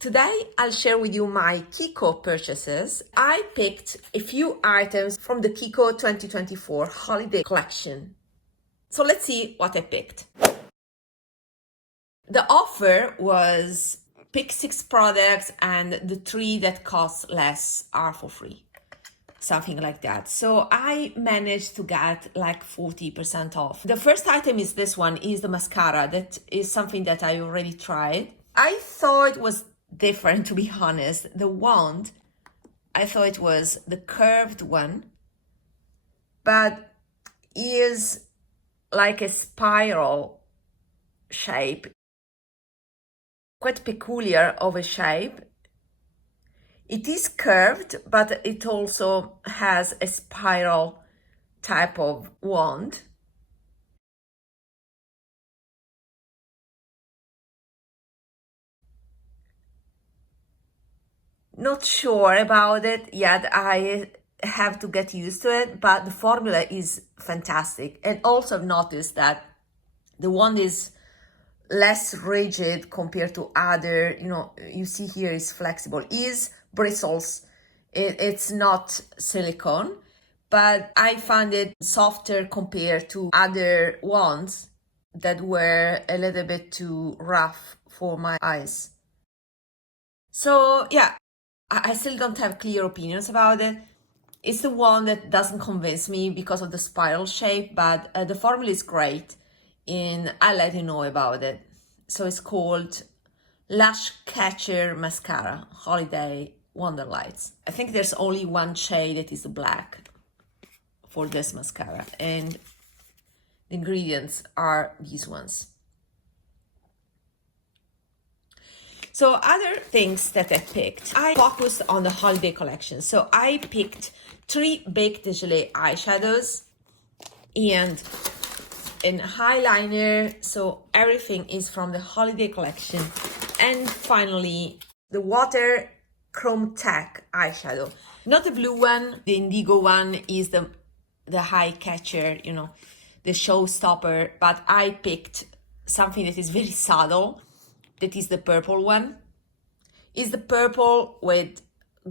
Today, I'll share with you my KIKO purchases. I picked a few items from the KIKO 2024 holiday collection. So let's see what I picked. The offer was pick 6 products and the 3 that cost less are for free. Something like that. So I managed to get like 40% off. The first item is this one, is the mascara. That is something that I already tried. I thought it was different, to be honest. The wand, I thought it was the curved one, but is like a spiral shape, quite peculiar of a shape. It is curved, but it also has a spiral type of wand. Not sure about it yet. I have to get used to it, but the formula is fantastic. And also I've noticed that the wand is less rigid compared to other, you see here is flexible, is bristles. It's not silicone, but I found it softer compared to other wands that were a little bit too rough for my eyes. So yeah, I still don't have clear opinions about it. It's the one that doesn't convince me because of the spiral shape, but the formula is great and I'll let you know about it. So it's called Lash Catcher Mascara Holiday Wonderlights. I think there's only one shade that is black for this mascara, and the ingredients are these ones. So other things that I picked, I focused on the holiday collection. So I picked 3 baked gelée eyeshadows and an eyeliner. So everything is from the holiday collection. And finally, the Water Chrome Tech eyeshadow. Not the blue one, the indigo one is the eye catcher, the showstopper. But I picked something that is very subtle. That is the purple one. Is the purple with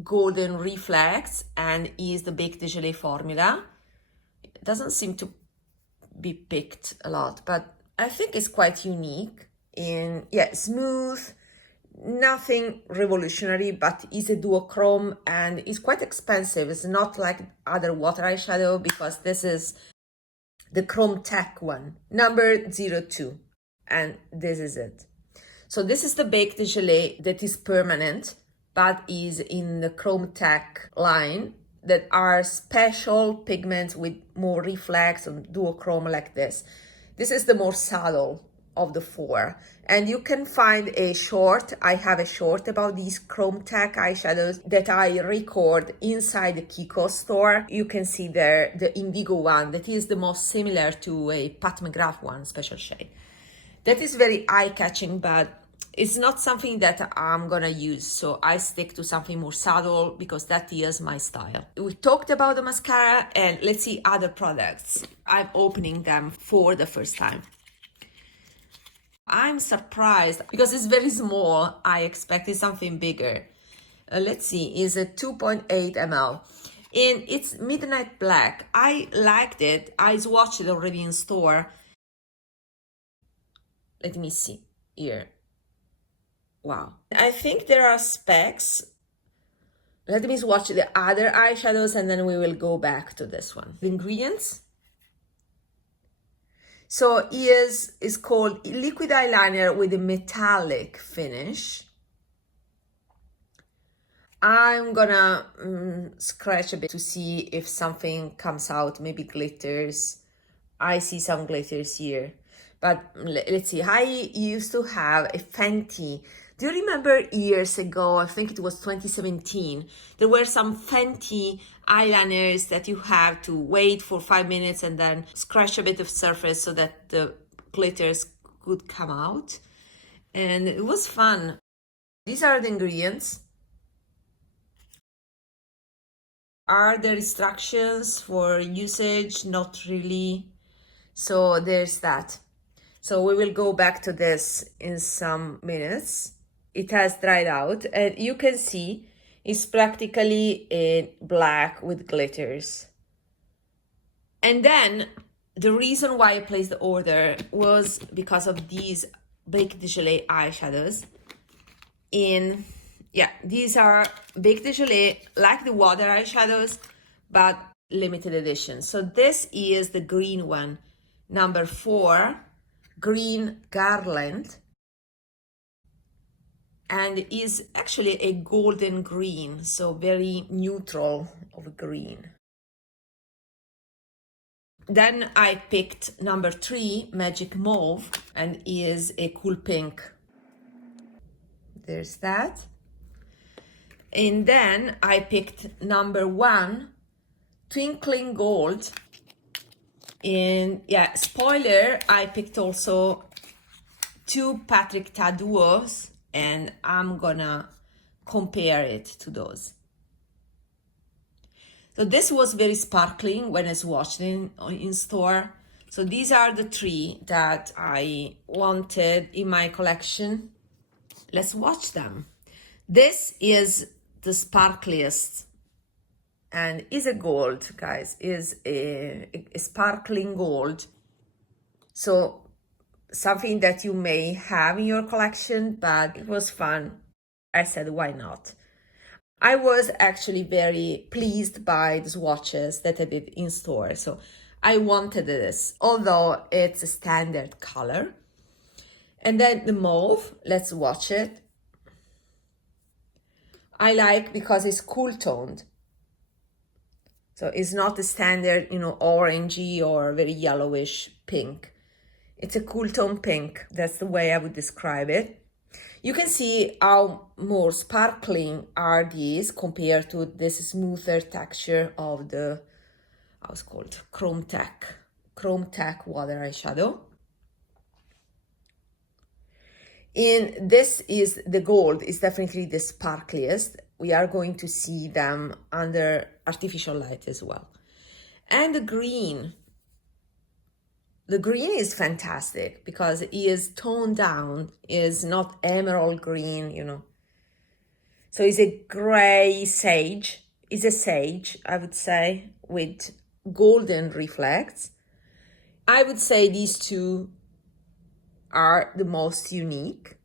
golden reflex and is the baked gelée formula. It doesn't seem to be picked a lot, but I think it's quite unique. And yeah, smooth, nothing revolutionary, but it's a duochrome and it's quite expensive. It's not like other water eyeshadow because this is the Chrome Tech one, number 02, and this is it. So this is the baked gelée that is permanent, but is in the Chrome Tech line that are special pigments with more reflex and duochrome like this. This is the more subtle of the 4. And you can find a short, I have a short about these Chrome Tech eyeshadows that I record inside the KIKO store. You can see there the indigo one that is the most similar to a Pat McGrath one, special shade. That is very eye-catching, but it's not something that I'm gonna use, so I stick to something more subtle because that is my style. We talked about the mascara, and let's see other products. I'm opening them for the first time. I'm surprised because it's very small. I expected something bigger. Let's see, it's a 2.8 ml. And it's Midnight Black. I liked it. I swatched it already in store. Let me see here. Wow. I think there are specs. Let me swatch the other eyeshadows and then we will go back to this one. The ingredients. So is called liquid eyeliner with a metallic finish. I'm gonna scratch a bit to see if something comes out, maybe glitters. I see some glitters here. But let's see, I used to have a Fenty. Do you remember years ago, I think it was 2017, there were some Fenty eyeliners that you have to wait for 5 minutes and then scratch a bit of surface so that the glitters could come out. And it was fun. These are the ingredients. Are there instructions for usage? Not really. So there's that. So we will go back to this in some minutes. it has dried out, and you can see it's practically in black with glitters. And then the reason why I placed the order was because of these Baked Gelée eyeshadows. Yeah, these are Baked Gelée, like the water eyeshadows, but limited edition. So this is the green one, number 4, Green Garland, and is actually a golden green, so very neutral of green. Then I picked number 3, Magic Mauve, and is a cool pink. There's that. And then I picked number 1, Twinkling Gold. And yeah, spoiler, I picked also 2 Patrick Ta duos, and I'm gonna compare it to those. So this was very sparkling when I swatched it in store. So these are the 3 that I wanted in my collection. Let's watch them. This is the sparkliest, and is a gold, guys, is a sparkling gold. So something that you may have in your collection, but it was fun. I said, why not? I was actually very pleased by the swatches that I did in store. So I wanted this, although it's a standard color. And then the mauve, let's watch it. I like because it's cool toned. So it's not the standard, orangey or very yellowish pink. It's a cool tone pink. That's the way I would describe it. You can see how more sparkling are these compared to this smoother texture of the, how's it called? Chrome Tech water eyeshadow. And this is the gold, is definitely the sparkliest. We are going to see them under artificial light as well. And the green is fantastic because it is toned down, is not emerald green, So it's a gray sage, it's a sage, I would say, with golden reflects. I would say these 2 are the most unique.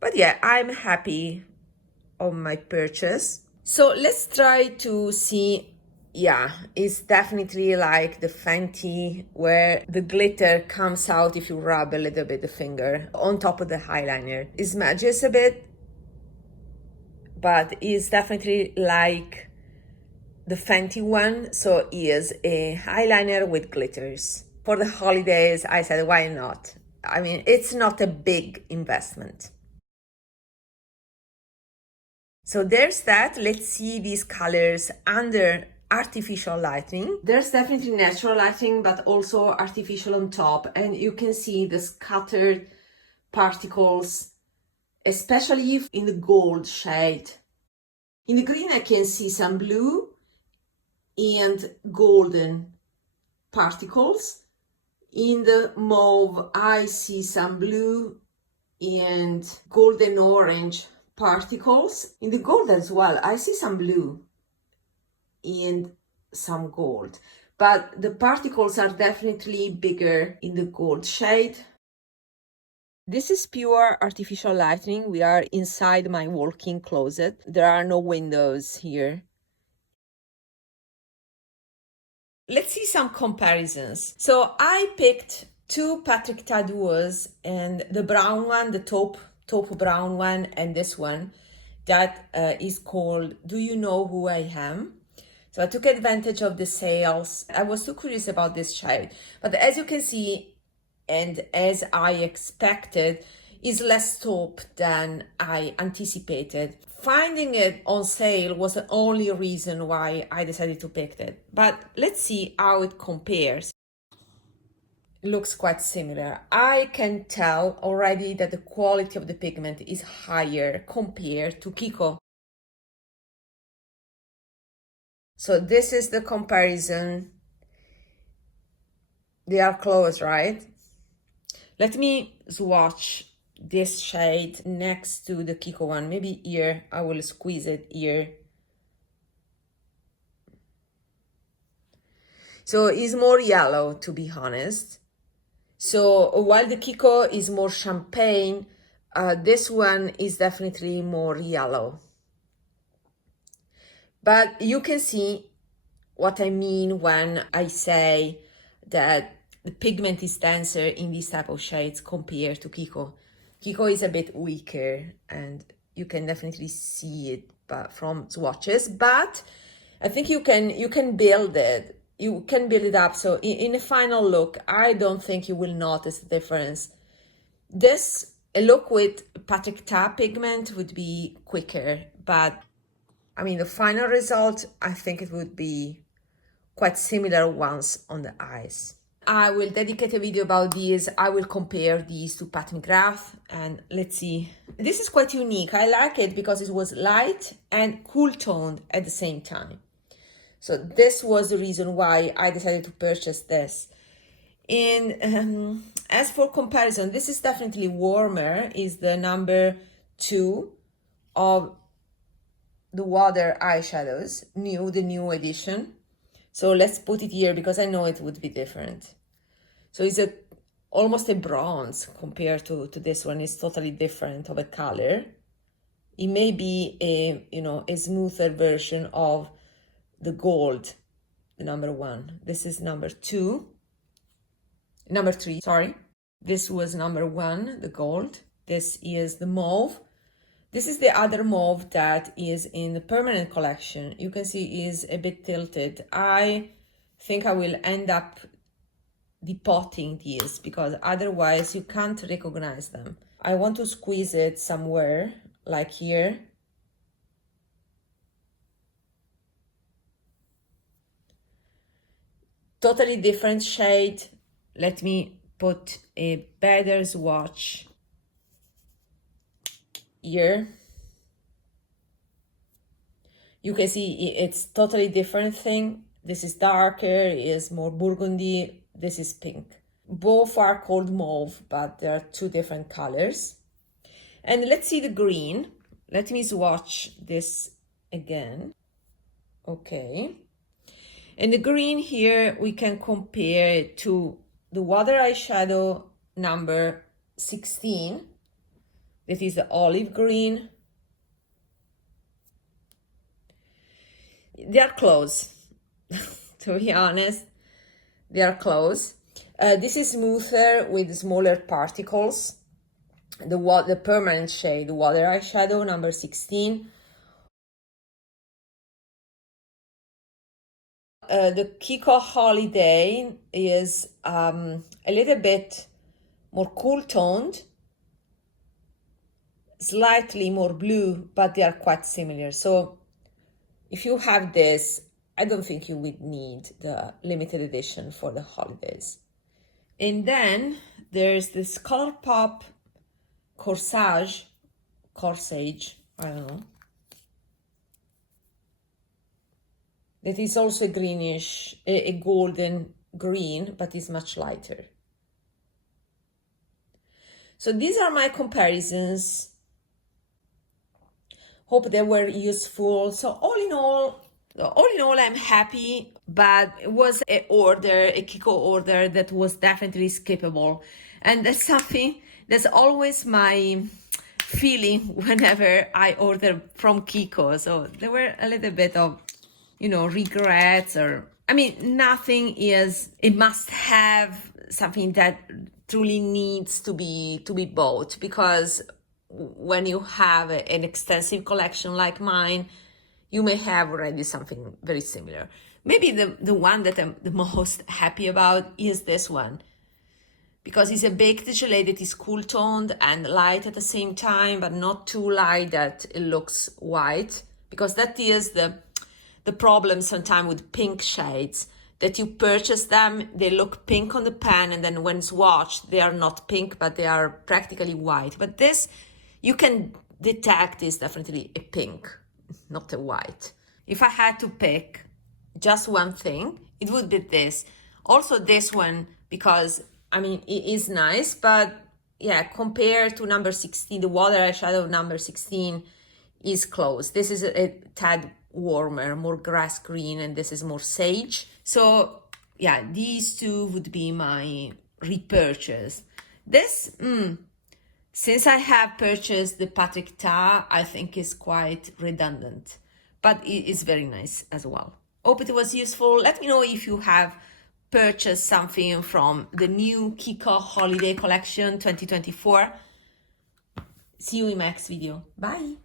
But yeah, I'm happy on my purchase. So let's try to see. Yeah, it's definitely like the Fenty where the glitter comes out if you rub a little bit the finger on top of the eyeliner. It smudges a bit, but it's definitely like the Fenty one. So it is a eyeliner with glitters. For the holidays, I said, why not? I mean, it's not a big investment. So there's that. Let's see these colors under artificial lighting. There's definitely natural lighting, but also artificial on top. And you can see the scattered particles, especially in the gold shade. In the green, I can see some blue and golden particles. In the mauve, I see some blue and golden orange particles. In the gold as well, I see some blue and some gold, but the particles are definitely bigger in the gold shade. This is pure artificial lighting. We are inside my walk-in closet. There are no windows here. Let's see some comparisons. So I picked 2 Patrick Ta duos, and the brown one, the taupe brown one, and this one that is called Do You Know Who I Am? So I took advantage of the sales. I was too curious about this shade, but as you can see, and as I expected, is less taupe than I anticipated. Finding it on sale was the only reason why I decided to pick it. But let's see how it compares. It looks quite similar. I can tell already that the quality of the pigment is higher compared to KIKO. So this is the comparison. They are close, right? Let me swatch this shade next to the KIKO one. Maybe here, I will squeeze it here. So it's more yellow, to be honest. So while the KIKO is more champagne, this one is definitely more yellow. But you can see what I mean when I say that the pigment is denser in these type of shades compared to KIKO. KIKO is a bit weaker, and you can definitely see it from swatches, but I think you can build it. You can build it up. So in a final look, I don't think you will notice the difference. This look with Patrick Ta pigment would be quicker, but I mean, the final result, I think it would be quite similar once on the eyes. I will dedicate a video about these. I will compare these to Pat McGrath, and let's see. This is quite unique. I like it because it was light and cool toned at the same time. So this was the reason why I decided to purchase this. And as for comparison, this is definitely warmer, is the number 2 of the Water Eyeshadows, the new edition. So let's put it here because I know it would be different. So it's almost a bronze compared to this one. It's totally different of a color. It may be a smoother version of the gold, the number 1. This is number 3, sorry. This was number 1, the gold. This is the mauve. This is the other mauve that is in the permanent collection. You can see is a bit tilted. I think I will end up depotting these because otherwise you can't recognize them. I want to squeeze it somewhere, like here. Totally different shade. Let me put a better swatch here. You can see it's totally different thing. This is darker, is more burgundy. This is pink. Both are called mauve, but they are 2 different colors. And let's see the green. Let me swatch this again. Okay. And the green here, we can compare it to the Water Eyeshadow number 16. That is the olive green. They are close, to be honest. They are close. This is smoother with smaller particles. The permanent shade, the Water Eyeshadow number 16. The KIKO Holiday is a little bit more cool toned, slightly more blue, but they are quite similar. So if you have this, I don't think you would need the limited edition for the holidays. And then there's this ColourPop Corsage, I don't know. That is also a greenish, a golden green, but is much lighter. So these are my comparisons. Hope they were useful. So all in all, I'm happy, but it was a KIKO order that was definitely skippable. And that's something that's always my feeling whenever I order from KIKO. So there were a little bit of, regrets, or, I mean, nothing is a must-have, something that truly needs to be bought, because when you have an extensive collection like mine, you may have already something very similar. Maybe the one that I'm the most happy about is this one, because it's a baked gelée that is cool toned and light at the same time, but not too light that it looks white, because that is the problem sometimes with pink shades, that you purchase them, they look pink on the pan, and then when swatched, they are not pink, but they are practically white. But this, you can detect, is definitely a pink, not a white. If I had to pick just one thing, it would be this. Also this one, because, I mean, it is nice, but yeah, compared to number 16, the water eyeshadow number 16 is close. This is a tad warmer, more grass green, and this is more sage. So yeah, these two would be my repurchase. This, since I have purchased the Patrick Ta, I think is quite redundant, but it is very nice as well. Hope it was useful. Let me know if you have purchased something from the new KIKO Holiday Collection 2024. See you in my next video. Bye.